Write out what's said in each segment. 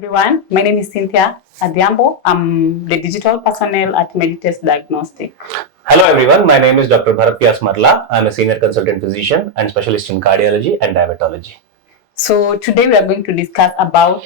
everyone. My name is Cynthia Adhiambo. I'm the digital personnel at Meditest Diagnostic. Hello everyone, my name is Dr. Bharat Marla. I'm a senior consultant physician and specialist in cardiology and diabetology. So today we are going to discuss about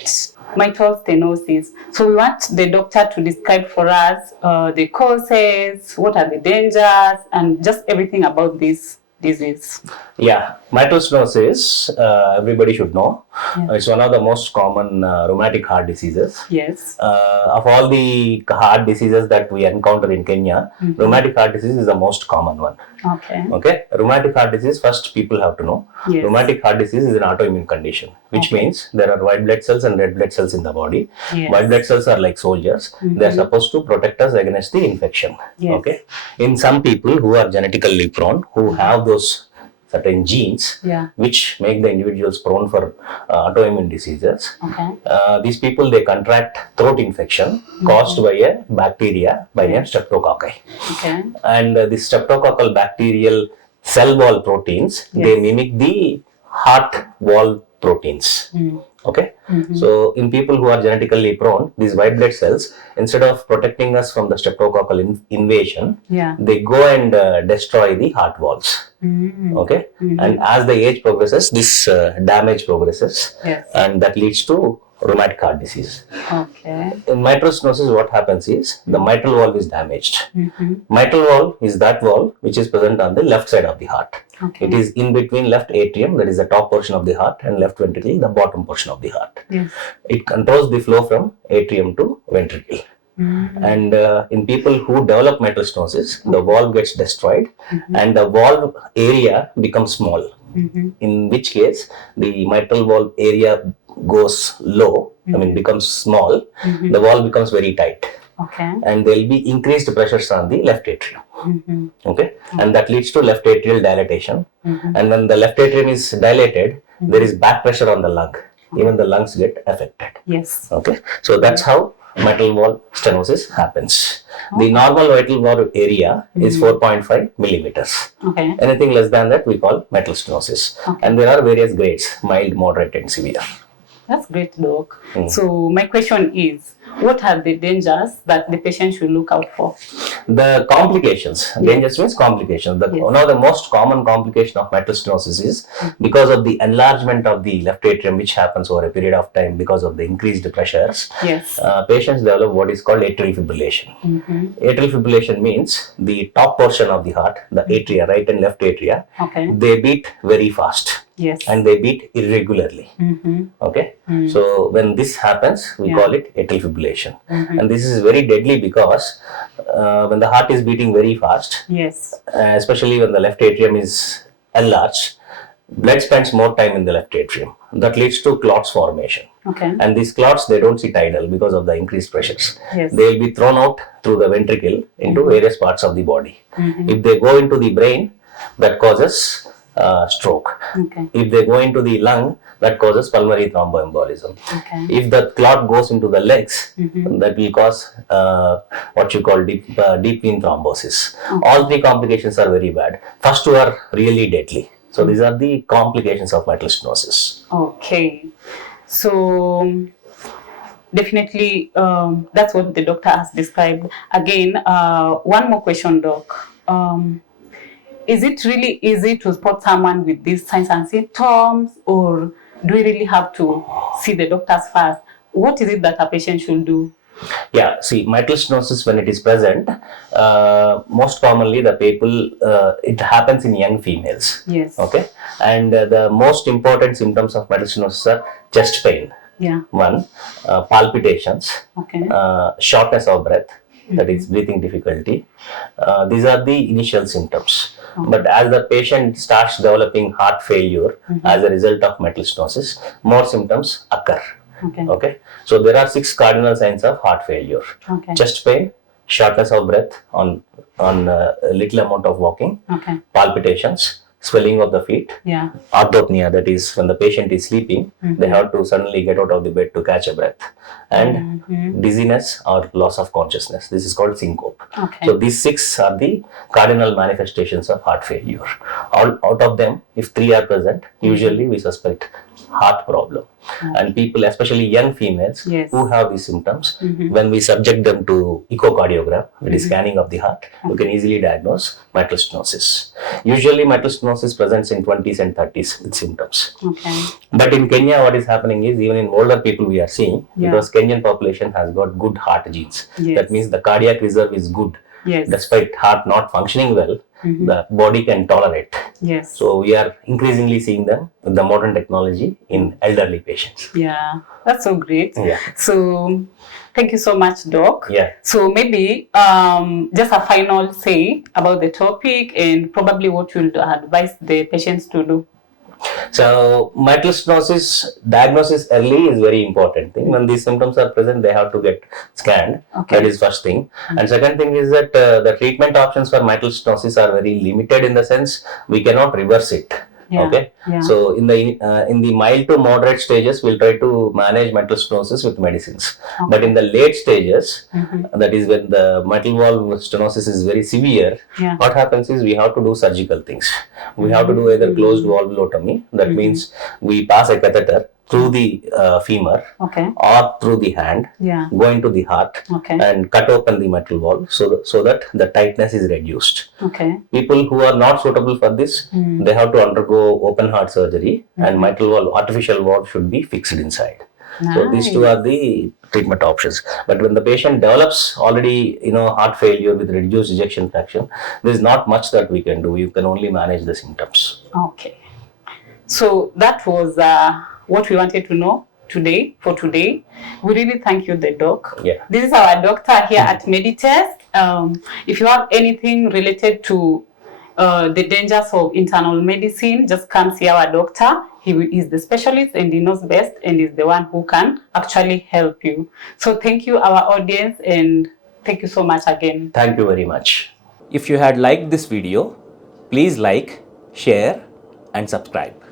mitral stenosis. So we want the doctor to describe for us the causes, what are the dangers, and just everything about this disease. Yeah, mitral stenosis, everybody should know. Yeah. It's one of the most common rheumatic heart diseases. Yes. Of all the heart diseases that we encounter in Kenya, rheumatic heart disease is the most common one. Okay. Rheumatic heart disease, first people have to know. Yes. Rheumatic heart disease is an autoimmune condition, which means there are white blood cells and red blood cells in the body. Yes. White blood cells are like soldiers. They are supposed to protect us against the infection. Yes. Okay. In some people who are genetically prone, who have those certain genes which make the individuals prone for autoimmune diseases. These people, they contract throat infection caused by a bacteria by name streptococci. And these streptococcal bacterial cell wall proteins, they mimic the heart wall proteins. Okay. So in people who are genetically prone, these white blood cells, instead of protecting us from the streptococcal invasion, they go and destroy the heart walls. Okay. And as the age progresses, this damage progresses, and that leads to rheumatic heart disease. In mitral stenosis, what happens is the mitral valve is damaged. Mitral valve is that valve which is present on the left side of the heart. It is in between left atrium, that is the top portion of the heart, and left ventricle, the bottom portion of the heart. It controls the flow from atrium to ventricle. And in people who develop mitral stenosis, the valve gets destroyed and the valve area becomes small. In which case, the mitral valve area goes low, becomes small, the valve becomes very tight. And there will be increased pressures on the left atrium. And that leads to left atrial dilatation. And when the left atrium is dilated, there is back pressure on the lung. Even the lungs get affected. Okay. So that's how mitral valve stenosis happens. The normal mitral valve area is 4.5 millimeters. Anything less than that we call mitral stenosis. And there are various grades: mild, moderate, and severe. That's great, Doc. So my question is, what are the dangers that the patient should look out for? The complications. Dangers means complications. One of the most common complication of mitral stenosis is because of the enlargement of the left atrium, which happens over a period of time because of the increased pressures. Patients develop what is called atrial fibrillation. Atrial fibrillation means the top portion of the heart, the atria, right and left atria, they beat very fast. And they beat irregularly. Okay. So when this happens, we call it atrial fibrillation. And this is very deadly because when the heart is beating very fast, especially when the left atrium is enlarged, blood spends more time in the left atrium. That leads to clots formation. And these clots, they don't sit idle because of the increased pressures. They will be thrown out through the ventricle into various parts of the body. If they go into the brain, that causes stroke. If they go into the lung, that causes pulmonary thromboembolism. If the clot goes into the legs, that will cause what you call deep vein thrombosis. All three complications are very bad. First two are really deadly. So these are the complications of mitral stenosis. Okay. So definitely that's what the doctor has described. Again, one more question, Doc. Is it really easy to spot someone with these signs and symptoms, or do we really have to see the doctors first? What is it that a patient should do? Yeah, see, mitral stenosis, when it is present, most commonly the people, it happens in young females. Okay. And the most important symptoms of mitral stenosis are chest pain. One, palpitations, shortness of breath, that is breathing difficulty. These are the initial symptoms. But as the patient starts developing heart failure as a result of mitral stenosis, more symptoms occur. Okay. So there are 6 cardinal signs of heart failure: chest pain, shortness of breath on a little amount of walking, palpitations, swelling of the feet, orthopnea, that is when the patient is sleeping, they have to suddenly get out of the bed to catch a breath, and dizziness or loss of consciousness. This is called syncope. So these 6 are the cardinal manifestations of heart failure. out of them, if 3 are present, usually we suspect heart problem. And people, especially young females who have these symptoms, when we subject them to echocardiogram, that is scanning of the heart, you can easily diagnose mitral stenosis. Usually mitral stenosis presents in 20s and 30s with symptoms. But in Kenya, what is happening is, even in older people we are seeing, because Kenyan population has got good heart genes. That means the cardiac reserve is good. Despite heart not functioning well, the body can tolerate. So we are increasingly seeing them with the modern technology in elderly patients. Yeah, that's so great. So thank you so much, Doc. So maybe just a final say about the topic and probably what you would advise the patients to do. So mitral stenosis diagnosis early is very important thing. When these symptoms are present, they have to get scanned. That is first thing. And second thing is that the treatment options for mitral stenosis are very limited, in the sense we cannot reverse it. So in the mild to moderate stages, we'll try to manage mitral stenosis with medicines. But in the late stages, that is when the mitral valve stenosis is very severe, what happens is we have to do surgical things. We have to do either closed valvulotomy, that means we pass a catheter through the femur or through the hand, go into the heart and cut open the mitral valve, so that the tightness is reduced. People who are not suitable for this, they have to undergo open heart surgery, and mitral valve, artificial valve, should be fixed inside. So these two are the treatment options. But when the patient develops already, heart failure with reduced ejection fraction, there is not much that we can do. You can only manage the symptoms. So that was what we wanted to know today. We really thank you, the doc. This is our doctor here at Meditest. If you have anything related to the dangers of internal medicine, just come see our doctor. He is the specialist and he knows best, and is the one who can actually help you. So thank you, our audience, and thank you so much again. Thank you very much. If you had liked this video, please like, share and subscribe.